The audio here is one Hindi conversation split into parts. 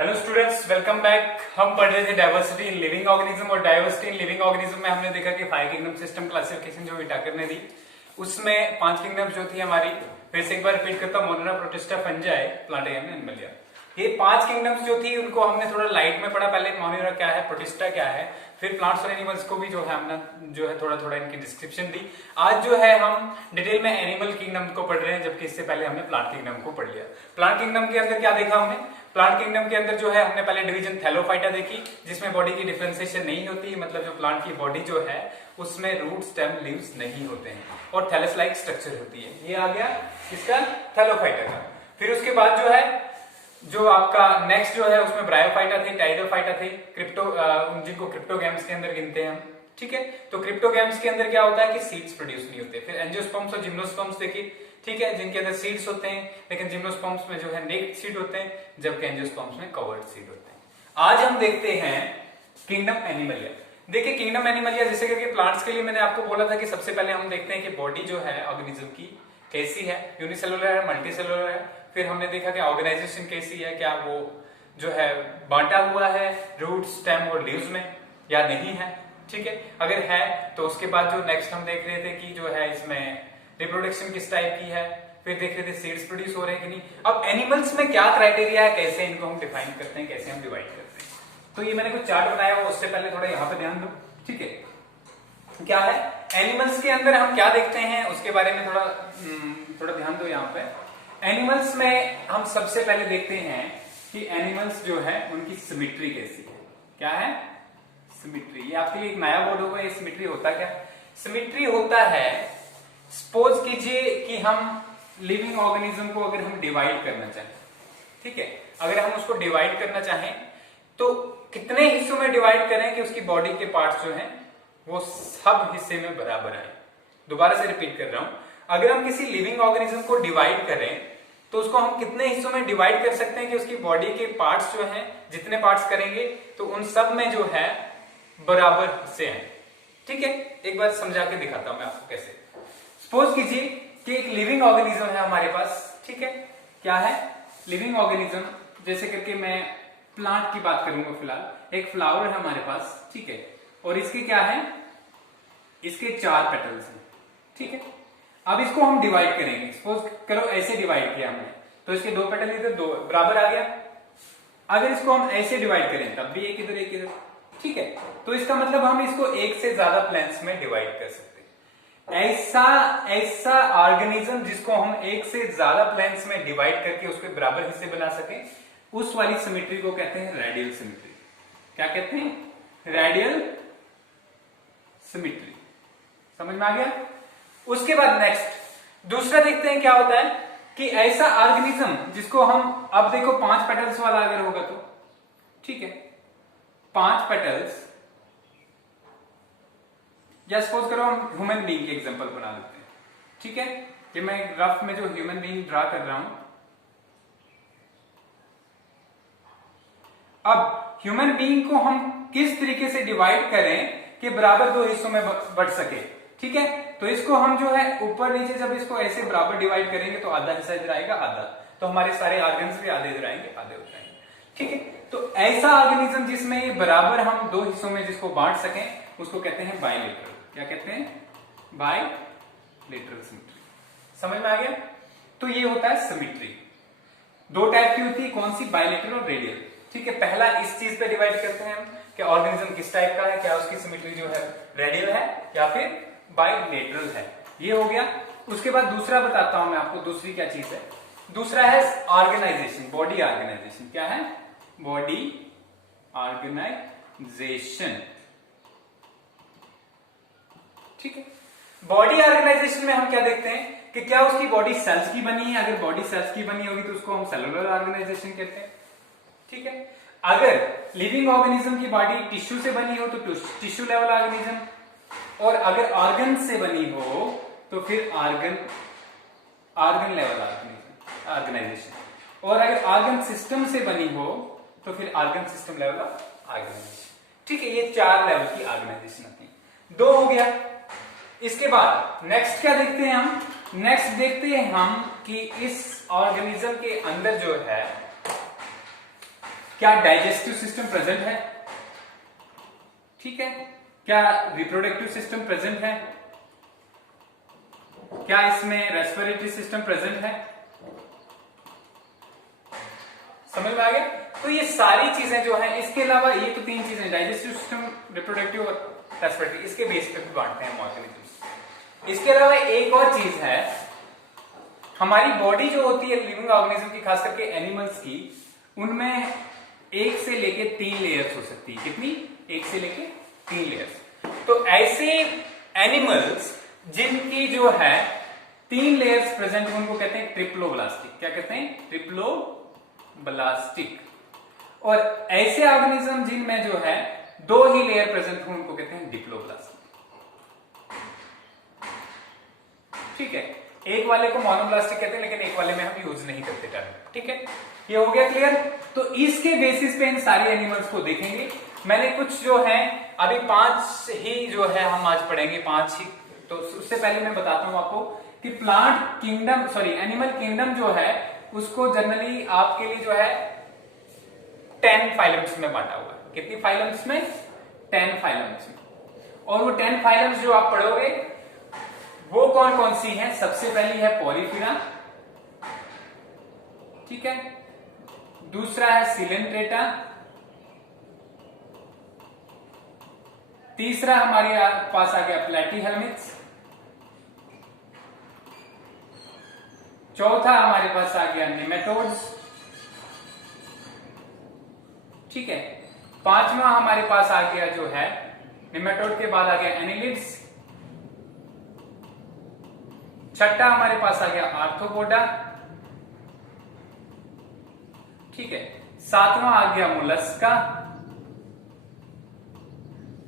Hello students, welcome back. हम पढ़ रहे थे डाइवर्सिटी इन लिविंग ऑर्गेनिज्म और डाइवर्सिटी इन लिविंग ऑर्गेनिज्म में हमने देखा कि 5 किंगडम सिस्टम क्लासिफिकेशन जो विटाकर ने दी उसमें 5 किंगडम जो थी हमारी, फिर से एक बार रिपीट करता हूं, Monera, protista, fungi, plantarum, Animalia. ये 5 किंगडम्स जो थी उनको हमने थोड़ा लाइट में पढ़ा। पहले मोनोरा क्या है, प्रोटिस्टा क्या है, फिर प्लांट्स और एनिमल्स को भी जो है हमने जो है थोड़ा थोड़ा इनकी डिस्क्रिप्शन दी। आज जो है हम डिटेल में एनिमल किंगडम को पढ़ रहे हैं, जबकि इससे पहले हमने प्लांट किंगडम को पढ़ लिया। प्लांट किंगडम के अंदर क्या देखा हमने? प्लांट किंगडम के अंदर जो है हमने पहले डिवीजन थैलोफाइटा देखी, जिसमें बॉडी की डिफरेंशिएशन नहीं होती, मतलब जो प्लांट की बॉडी जो है उसमें रूट, स्टेम, लीव्स नहीं होते हैं और थैलस लाइक स्ट्रक्चर होती है। ये आ गया इसका थैलोफाइटा का। फिर उसके बाद जो है जो आपका नेक्स्ट जो है उसमें ब्रायोफाइटा थे, टाइडोफाइटा थे, जिनको क्रिप्टोगैम्स के अंदर गिनते हैं हम। ठीक है, तो क्रिप्टोगैम्स के अंदर क्या होता है कि सीड्स प्रोड्यूस नहीं होते। फिर एंजियोस्पर्म्स और जिम्नोस्पर्म्स देखिए, ठीक है, जिनके अंदर सीड्स होते हैं, लेकिन जिम्नोस्पर्म्स में जो है नेक्ड सीड होते हैं, जबकि एंजियोस्पर्म्स में कवर्ड सीड होते हैं। आज हम देखते हैं किंगडम एनिमलिया। देखिए किंगडम एनिमलिया जैसे करके प्लांट्स के लिए मैंने आपको बोला था कि सबसे पहले हम देखते हैं कि बॉडी जो है ऑर्गेनिज्म की कैसी है, यूनिसेलुलर है, मल्टीसेलुलर है। फिर हमने देखा कि ऑर्गेनाइजेशन कैसी है, क्या वो जो है बांटा हुआ है रूट, स्टेम और लीव्स में या नहीं है। ठीक है, अगर है तो उसके बाद जो नेक्स्ट हम देख रहे थे कि जो है इसमें रिप्रोडक्शन किस टाइप की है, फिर देख रहे थे सीड्स प्रोड्यूस हो रहे हैं कि नहीं। अब एनिमल्स में क्या क्राइटेरिया है, कैसे इनको हम डिफाइन करते हैं, कैसे हम डिवाइड करते हैं। तो ये मैंने कुछ चार्ट बनाया हुआ, उससे पहले थोड़ा यहाँ पे ध्यान दो। ठीक है, क्या है एनिमल्स के अंदर हम क्या देखते हैं उसके बारे में थोड़ा ध्यान दो। यहाँ पे एनिमल्स में हम सबसे पहले देखते हैं कि एनिमल्स जो है उनकी सिमेट्री कैसी है। क्या है सिमेट्री? ये आपके लिए एक नया वर्ड होगा। ये सिमेट्री होता क्या? सिमेट्री होता है, सपोज कीजिए कि हम लिविंग ऑर्गेनिज्म को अगर हम डिवाइड करना चाहें, ठीक है, अगर हम उसको डिवाइड करना चाहें तो कितने हिस्सों में डिवाइड करें कि उसकी बॉडी के पार्ट्स जो हैं वो सब हिस्से में बराबर आए। दोबारा से रिपीट कर रहा हूं, अगर हम किसी लिविंग ऑर्गेनिज्म को डिवाइड करें तो उसको हम कितने हिस्सों में डिवाइड कर सकते हैं कि उसकी बॉडी के पार्ट्स जो हैं, जितने पार्ट्स करेंगे तो उन सब में जो है बराबर हिस्से हैं। ठीक है, एक बार समझा के दिखाता हूं मैं आपको कैसे। सपोज कीजिए कि एक लिविंग ऑर्गेनिज्म है हमारे पास। ठीक है, क्या है लिविंग ऑर्गेनिज्म? जैसे करके मैं प्लांट की बात करूंगा फिलहाल। एक फ्लावर है हमारे पास, ठीक है, और इसके क्या है, इसके 4 पेटल्स हैं। ठीक है, अब इसको हम डिवाइड करेंगे। सपोज करो ऐसे डिवाइड किया हमने, तो इसके 2 पेटल इधर, 2 बराबर आ गया। अगर इसको हम ऐसे डिवाइड करें तब भी एक इधर एक इधर। ठीक है, तो इसका मतलब हम इसको एक से ज्यादा प्लेन्स में डिवाइड कर सकते हैं। ऐसा ऑर्गेनिज्म जिसको हम एक से ज्यादा प्लेन्स में डिवाइड करके उसके बराबर हिस्से बना सके, उस वाली सिमेट्री को कहते हैं रेडियल सिमेट्री। क्या कहते हैं? Radial symmetry. समझ में आ गया? उसके बाद नेक्स्ट दूसरा देखते हैं क्या होता है कि ऐसा ऑर्गेनिज्म जिसको हम, अब देखो 5 पेटल्स वाला अगर होगा तो, ठीक है, 5 पेटल्स, या सपोज करो हम ह्यूमन बीइंग की एग्जांपल बना लेते हैं। ठीक है, ये मैं रफ में जो ह्यूमन बीइंग ड्रा कर रहा हूं। अब ह्यूमन बीइंग को हम किस तरीके से डिवाइड करें कि बराबर 2 हिस्सों में बंट सके। ठीक है, तो इसको हम जो है ऊपर नीचे जब इसको ऐसे बराबर डिवाइड करेंगे तो आधा हिस्सा इधर आएगा, आधा, तो हमारे सारे ऑर्गन्स भी आधे इधर आएंगे, आधे उधर आएंगे। ठीक है, तो ऐसा ऑर्गेनिज्म जिसमें ये बराबर हम 2 हिस्सों में जिसको बांट सकें उसको कहते हैं बाइलेटरल। क्या कहते हैं? Bilateral symmetry. समझ में आ गया? तो ये होता है सिमेट्री। 2 टाइप की होती है, कौन सी? बाइलेटरल और रेडियल। ठीक है, पहला इस चीज पे डिवाइड करते हैं हम कि ऑर्गेनिज्म किस टाइप का है, क्या उसकी सिमेट्री जो है रेडियल है या फिर बाइलेटरल है। ये हो गया। उसके बाद दूसरा बताता हूं मैं आपको, दूसरी क्या चीज है। दूसरा है ऑर्गेनाइजेशन, बॉडी ऑर्गेनाइजेशन। क्या है? Body organisation. ठीक है, बॉडी ऑर्गेनाइजेशन में हम क्या देखते हैं कि क्या उसकी बॉडी सेल्स की बनी है। अगर बॉडी सेल्स की बनी होगी तो उसको हम सेलुलर ऑर्गेनाइजेशन कहते हैं। ठीक है, अगर लिविंग ऑर्गेनिज्म की बॉडी टिश्यू से बनी हो तो टिश्यू लेवल ऑर्गेनिज्म, और अगर ऑर्गन से बनी हो तो फिर ऑर्गन लेवल ऑर्गेनाइजेशन, और अगर ऑर्गन सिस्टम से बनी हो तो फिर ऑर्गन सिस्टम लेवल ऑर्गेनाइजेशन। ठीक है, ये 4 लेवल की ऑर्गेनाइजेशन होती है। 2 हो गया। इसके बाद नेक्स्ट क्या देखते हैं हम? नेक्स्ट देखते हैं हम कि इस ऑर्गेनिज्म के अंदर जो है क्या डाइजेस्टिव सिस्टम प्रेजेंट है, ठीक है, क्या रिप्रोडक्टिव सिस्टम प्रेजेंट है, क्या इसमें रेस्पिरेटरी सिस्टम प्रेजेंट है, समझ में आ गया। तो ये सारी चीजें जो है, इसके अलावा ये तो तीन चीजें, डाइजेस्टिव सिस्टम, रिप्रोडक्टिव और रेस्पिरेटरी, इसके बेस पे भी बांटते हैं ऑर्गेनिज्म। इसके अलावा एक और चीज है, हमारी बॉडी जो होती है लिविंग ऑर्गेनिज्म की, खास करके एनिमल्स की, उनमें 1 से लेके 3 लेयर्स हो सकती है। कितनी? 1 से लेके 3 लेयर्स। तो ऐसे एनिमल्स जिनकी जो है 3 लेयर्स प्रेजेंट, उनको कहते हैं ट्रिप्लोब्लास्टिक। क्या कहते हैं? ट्रिप्लोब्लास्टिक। और ऐसे ऑर्गेनिज्म जिनमें जो है 2 ही लेयर प्रेजेंट हो, उनको कहते हैं डिप्लोब्लास्टिक। ठीक है, एक वाले को मोनोब्लास्टिक कहते हैं, लेकिन एक वाले में हम यूज नहीं करते टर्म। ठीक है, ये हो गया क्लियर। तो इसके बेसिस पे इन सारे एनिमल्स को देखेंगे। मैंने कुछ जो है अभी 5 ही जो है हम आज पढ़ेंगे, 5 ही। तो उससे पहले मैं बताता हूं आपको कि plant kingdom, sorry animal kingdom जो है उसको जनरली आपके लिए जो है 10 फाइलम्स में बांटा हुआ है। कितनी फाइलम्स में? 10 फाइलम्स में। और वो 10 फाइलम्स जो आप पढ़ोगे वो कौन कौन सी हैं? सबसे पहली है पोरिफेरा, ठीक है, दूसरा है सिलेंट्रेटा, तीसरा हमारे पास आ गया प्लेटीहेल्मिन्थ्स, चौथा हमारे पास आ गया नेमेटोड्स, ठीक है, पांचवा हमारे पास आ गया जो है नेमेटोड के बाद आ गया एनिलिड्स, छठा हमारे पास आ गया आर्थ्रोपोडा, ठीक है, सातवां आ गया मोलस्का,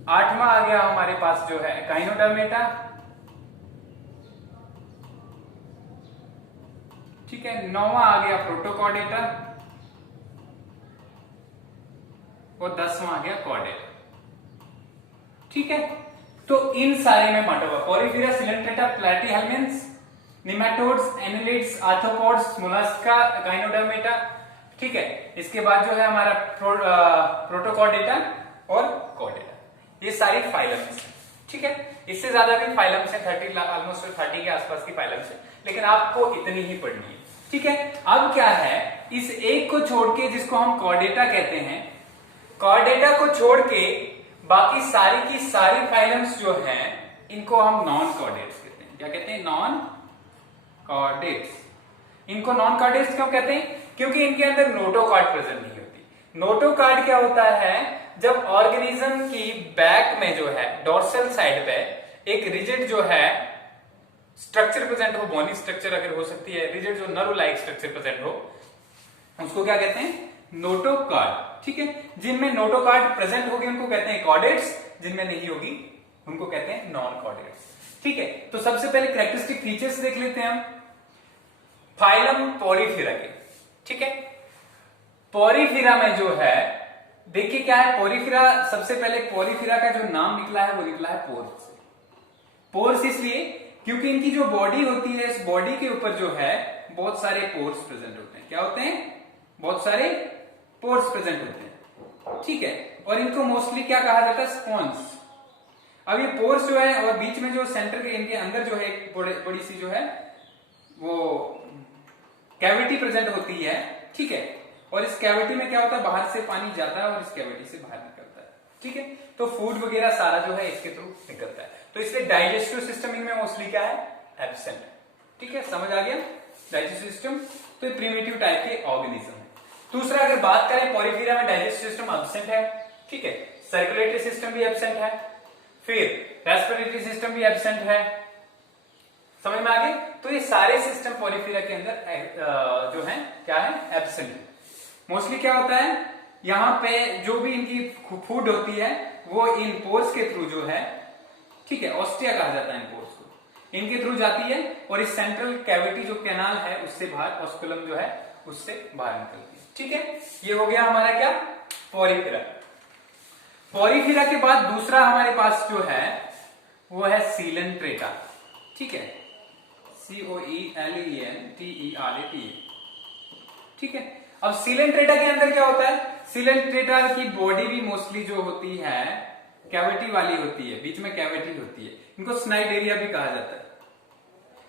आठवां आ गया हमारे पास जो है गाइनोडर्मेटा, ठीक है, नौवां आ गया प्रोटोकॉर्डेटा और 10वां आ गया कॉर्डेटा। ठीक है, तो इन सारे में बांटा हुआ porifera, coelenterata, platyhelminthes, nematodes, annelids, arthropods, mollusca, echinodermata. ठीक है, इसके बाद जो है हमारा प्रोटोकॉर्डेटा और कॉर्डेटा, ये सारी फाइलम्स हैं। ठीक है, इससे ज्यादा भी फाइलम्स हैं, 30 ऑलमोस्ट 30 के आसपास की फाइलम्स हैं, लेकिन आपको इतनी ही पढ़नी है। ठीक है, अब क्या है, इस एक को छोड़ के जिसको हम कॉर्डेटा कहते हैं, कॉर्डेटा को छोड़ के बाकी सारी की सारी फाइलम्स जो हैं इनको हम नॉन कॉर्डेट्स कहते हैं। क्या कहते हैं? Non chordates. इनको नॉन कॉर्डेट्स क्यों कहते हैं? क्योंकि इनके अंदर नोटोकॉर्ड प्रेजेंट नहीं होती। नोटोकॉर्ड क्या होता है? जब ऑर्गेनिज्म की बैक में जो है डोर्सल साइड पे एक रिजिड जो है स्ट्रक्चर प्रेजेंट हो, बोनी स्ट्रक्चर अगर हो सकती है, रिजिड जो नर्व लाइक स्ट्रक्चर प्रेजेंट हो, उसको क्या कहते हैं? नोटोकॉर्ड। ठीक है, जिनमें नोटोकॉर्ड प्रेजेंट होगी उनको कहते हैं कॉर्डेट्स, जिनमें नहीं होगी उनको कहते हैं नॉन कॉर्डेट्स। ठीक है, तो सबसे पहले कैरेक्टरिस्टिक फीचर्स देख लेते हैं हम फाइलम पोरिफेरा के। ठीक है, पोरिफेरा में जो है देखिए क्या है, पोरिफेरा, सबसे पहले पोरिफेरा का जो नाम निकला है वो निकला है पोर्स से। पोर्स इसलिए क्योंकि इनकी जो बॉडी होती है, इस बॉडी के ऊपर जो है बहुत सारे पोर्स प्रेजेंट होते हैं। क्या होते हैं? बहुत सारे पोर्स प्रेजेंट होते हैं। ठीक है, और इनको मोस्टली क्या कहा जाता है? स्पॉन्ज। अब ये पोर्स जो है और बीच में जो सेंटर के इनके अंदर जो है एक बड़ी सी जो है वो कैविटी प्रेजेंट होती है। ठीक है, और इस कैविटी में क्या होता है? बाहर से पानी जाता है और इस कैविटी से बाहर निकलता है। ठीक है, तो फूड वगैरह सारा जो है इसके थ्रू निकलता है। तो इसलिए डाइजेस्टिव सिस्टम इनमें मोस्टली क्या है? एब्सेंट है। ठीक है, समझ आ गया डाइजेस्टिव सिस्टम। तो ये प्रिमिटिव टाइप के ऑर्गेनिज्म है। दूसरा, अगर बात करें पोरिफेरा में डाइजेस्टिव सिस्टम एब्सेंट है। ठीक है, सर्कुलेटरी सिस्टम भी एब्सेंट है, फिर रेस्पिरेटरी सिस्टम भी एब्सेंट है। समझ में आ गया? तो ये सारे सिस्टम पोरिफेरा के अंदर जो है क्या है? एब्सेंट है। मोस्टली क्या होता है, यहां पे जो भी इनकी फूड होती है वो इन पोर्स के थ्रू जो है, ठीक है, ऑस्टिया कहा जाता है इन पोर्स को, इनके थ्रू जाती है और इस सेंट्रल कैविटी जो कैनाल है उससे बाहर, ऑस्कुलम जो है उससे बाहर निकलती है। ठीक है, ये हो गया हमारा क्या? पोरिफेरा। पोरिफेरा के बाद दूसरा हमारे पास जो है वो है सिलेंट्रेटा। ठीक है, COELENTERATA। ठीक है, अब सीलेंट्रेटा के अंदर क्या होता है, सीलेंट्रेटा की बॉडी भी मोस्टली जो होती है कैविटी वाली होती है, बीच में कैविटी होती है। इनको स्नाइडेरिया भी कहा जाता है।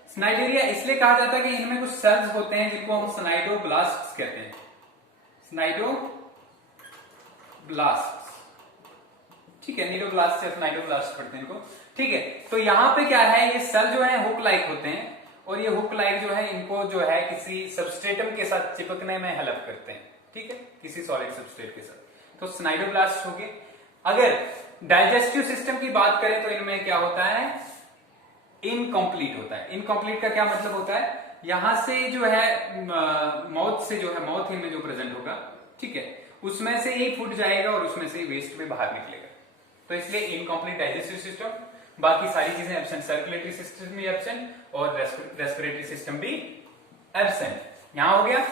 स्नाइडेरिया इसलिए कहा जाता है कि इनमें कुछ सेल्स होते हैं जिनको हम स्नाइडोब्लास्ट्स कहते हैं, स्नाइडोब्लास्ट्स, ठीक है, नीडोब्लास्ट या स्नाइडोब्लास्ट पढ़ते हैं इनको, ठीक है। तो यहां पे क्या है, ये सेल जो है हुक लाइक होते हैं और ये हुक लाइक जो है इनको जो है किसी सबस्ट्रेटम के साथ चिपकने में हेल्प करते हैं, ठीक है, किसी सॉलिड सबस्ट्रेट के साथ। तो स्नाइडोब्लास्ट हो गए। अगर डाइजेस्टिव सिस्टम की बात करें तो इनमें क्या होता है, इनकम्प्लीट होता है। इनकम्प्लीट का क्या मतलब होता है, यहां से जो है माउथ से जो है, माउथ में जो प्रेजेंट होगा, ठीक है, उसमें से ही फूड जाएगा और उसमें से वेस्ट में बाहर निकलेगा। तो इसलिए इनकम्प्लीट डाइजेस्टिव सिस्टम, बाकी सारी चीजें एब्सेंट, सर्कुलेटरी सिस्टम भी एब्सेंट और रेस्पिरेटरी सिस्टम भी एब्सेंट। यहां हो गया,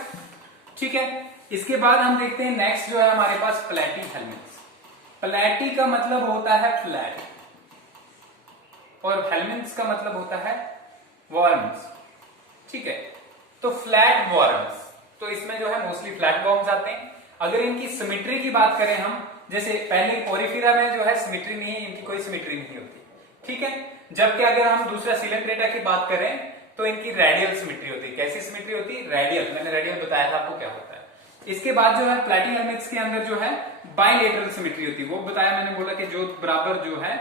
ठीक है। इसके बाद हम देखते हैं नेक्स्ट जो है हमारे पास प्लेटी हेलमिन्थ्स। प्लेटी का मतलब होता है फ्लैट और हेलमिन्थ्स का मतलब होता है वर्म्स, ठीक है। तो फ्लैट वर्म्स, तो इसमें जो है मोस्टली फ्लैट वर्म्स आते हैं। अगर इनकी सिमेट्री की बात करें हम, जैसे पहले पोरिफेरा में जो है सिमेट्री नहीं है, इनकी कोई सिमेट्री नहीं होती, ठीक है। जबकि अगर हम दूसरा सीलेंट्रेटा की बात करें तो इनकी रेडियल सिमेट्री होती है। कैसी सिमेट्री होती है, रेडियल, मैंने रेडियल बताया था आपको क्या होता है। इसके बाद जो है प्लेटी हेलमिन्थ्स के अंदर जो है बाइलेटरल सिमेट्री होती है, वो बताया मैंने, बोला कि जो बराबर जो है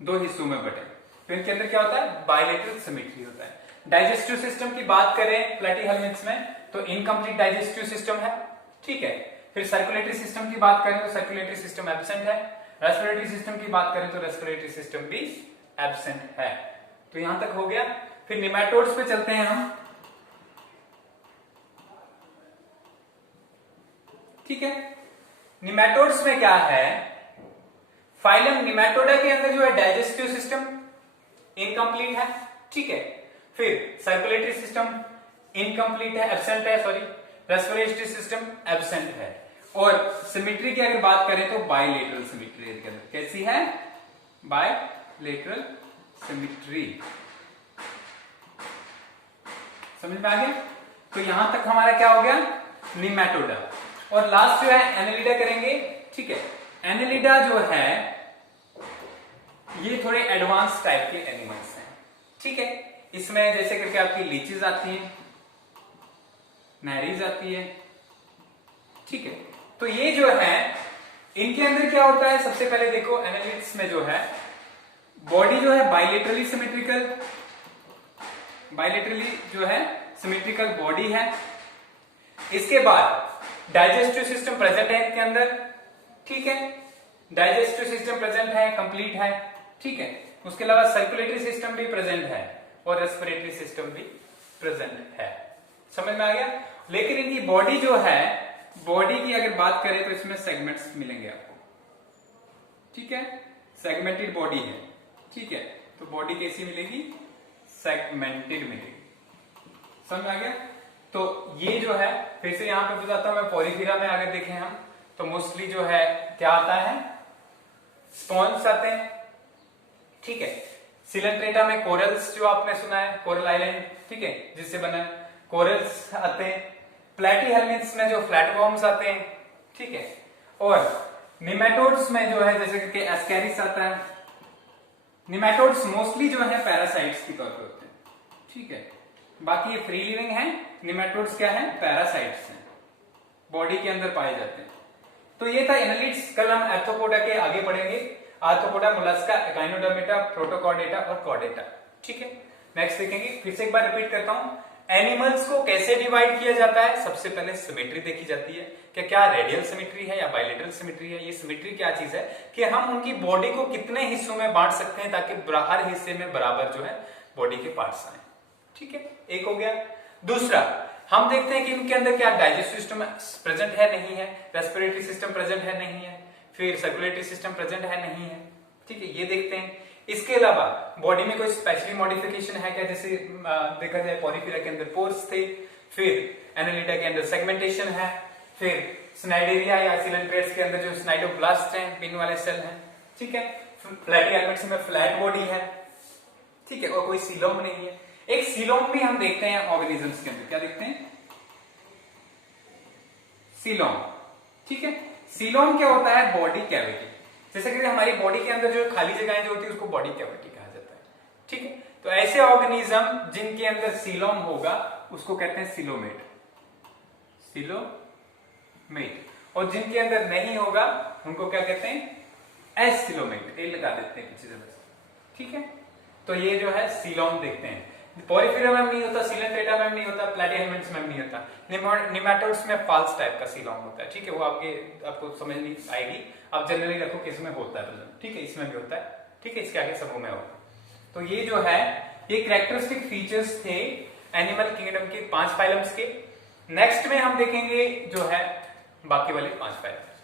दो हिस्सों में बटे, तो इनके अंदर क्या होता है, बाइलेटरल सिमेट्री होता है। डाइजेस्टिव सिस्टम की बात करें प्लेटी हेलमिन्थ्स में तो इनकम्प्लीट डाइजेस्टिव सिस्टम है, ठीक है। फिर सर्कुलेटरी सिस्टम की बात करें तो सर्कुलेटरी सिस्टम एब्सेंट है। रेस्पिरेटरी सिस्टम की बात करें तो रेस्पिरेटरी सिस्टम भी एब्सेंट है। तो यहां तक हो गया। फिर निमेटोड्स पे चलते हैं हम, ठीक है। निमेटोड्स में क्या है, फाइलम निमेटोडा के अंदर जो है डाइजेस्टिव सिस्टम इनकम्प्लीट है, ठीक है। फिर सर्कुलेटरी सिस्टम इनकम्प्लीट है, एब्सेंट है, सॉरी, रेस्पिरेटरी सिस्टम एब्सेंट है। और सिमेट्री की अगर बात करें तो बाइलेटरल सिमेट्री के अंदर कैसी है, बाइलेटरल सिमेट्री, समझ में आ गया। तो यहां तक हमारा क्या हो गया, निमेटोडा। और लास्ट जो है एनेलिडा करेंगे, ठीक है। एनेलिडा जो है ये थोड़े एडवांस टाइप के एनिमल्स हैं, ठीक है। इसमें जैसे करके आपकी लीचीज आती हैं, मैरीज आती है, ठीक है। तो ये जो है इनके अंदर क्या होता है, सबसे पहले देखो एनालिड्स में जो है बॉडी जो है बाइलेटरली सिमेट्रिकल, बाइलेटरली जो है सिमेट्रिकल बॉडी है। इसके बाद डाइजेस्टिव सिस्टम प्रेजेंट है इनके अंदर, ठीक है, डाइजेस्टिव सिस्टम प्रेजेंट है, कंप्लीट है, ठीक है। उसके अलावा सर्कुलेटरी सिस्टम भी प्रेजेंट है और रेस्पिरेटरी सिस्टम भी प्रेजेंट है, समझ में आ गया। लेकिन इनकी बॉडी जो है, बॉडी की अगर बात करें तो इसमें सेगमेंट्स मिलेंगे आपको, ठीक है, सेगमेंटेड बॉडी है, ठीक है। तो बॉडी कैसी मिलेगी, सेगमेंटेड मिलेगी, समझ में आ गया। तो ये जो है, फिर से यहां पे बताता हूं मैं, पोरिफेरा में अगर देखें हम तो मोस्टली जो है क्या आता है, स्पॉन्ज आते हैं, ठीक है। सीलेंट्रेटा में कोरल्स जो आपने सुना है, कोरल आइलैंड, ठीक है, जिससे बना है, कोरल्स आते हैं। प्लेटी हेलमिन्थ्स में जो फ्लैट वर्म्स आते हैं, ठीक है। और निमेटोड्स में जो है जैसे कि एस्केरिस आता है। निमेटोड्स मोस्टली जो है पैरासाइट्स के तौर पे होते हैं, ठीक है। बाकी ये फ्री लिविंग है, निमेटोड्स क्या है, पैरासाइट्स हैं, बॉडी के अंदर पाए जाते हैं। तो ये था एनालिड्स। कल हम आर्थ्रोपोडा के आगे पढ़ेंगे, आर्थ्रोपोडा, मोलस्का, एकाइनोडर्मेटा, प्रोटोकॉर्डेटा और कॉर्डेटा, ठीक है। नेक्स्ट देखेंगे। फिर से एक बार रिपीट करता हूं, एनिमल्स को कैसे डिवाइड किया जाता है। सबसे पहले सिमेट्री देखी जाती है कि क्या रेडियल सिमेट्री है या बाइलेटरल सिमेट्री है। ये सिमेट्री क्या चीज है कि हम उनकी बॉडी को कितने हिस्सों में बांट सकते हैं ताकि हर हिस्से में बराबर जो है बॉडी के पार्ट्स आए, ठीक है, एक हो गया। दूसरा, हम देखते हैं कि इनके अंदर क्या डाइजेस्टिव सिस्टम प्रेजेंट है नहीं है, रेस्पिरेटरी सिस्टम प्रेजेंट है नहीं है, फिर सर्कुलेटरी सिस्टम प्रेजेंट है नहीं है, ठीक है, ये देखते हैं। इसके अलावा बॉडी में कोई स्पेशली मॉडिफिकेशन है क्या, जैसे देखा जाए पोरिफेरा के अंदर पोर्स थे, फिर एनालिडा के अंदर सेगमेंटेशन है, फिर स्नाइडेरिया या सीलेंट्रेट्स के अंदर जो स्नाइडोब्लास्ट हैं, पिन वाले सेल हैं, ठीक है। प्लेटी हेलमिन्थ्स में फ्लैट बॉडी है, ठीक है, और कोई सीलोम नहीं है। एक सीलोम भी हम देखते हैं ऑर्गेनिजम्स के अंदर, क्या देखते हैं, सीलोम। ठीक है, सीलोम क्या होता है? Body cavity. जैसे कि हमारी बॉडी के अंदर जो खाली जगहें जो होती है उसको बॉडी कैविटी कहा जाता है। ठीक है, तो ऐसे ऑर्गेनिज्म जिनके अंदर सीलोम होगा उसको कहते हैं सीलोमेट, सीलोमेट। और जिनके अंदर नहीं होगा उनको क्या कहते हैं? एसिलोमेट। ए लगा देते हैं पीछे से बस। ठीक है, तो ये जो है सीलोम देखते हैं। पॉलीफिलम में नहीं होता, सिलेंट्रेटा में नहीं होता, प्लैटिहेलमिंथ्स में नहीं होता, निमेटोड्स में फाल्स टाइप का सीलोम होता है। ठीक है, वो आपको समझ नहीं आएगी, आप जनरली रखो कि इसमें होता है। ठीक है, इसमें भी होता है। ठीक है, इसके आगे सबों में होगा। तो ये जो है ये कैरेक्टरिस्टिक फीचर्स थे एनिमल किंगडम के 5 फाइलम्स के। नेक्स्ट में हम देखेंगे जो है बाकी वाले 5 फाइलम।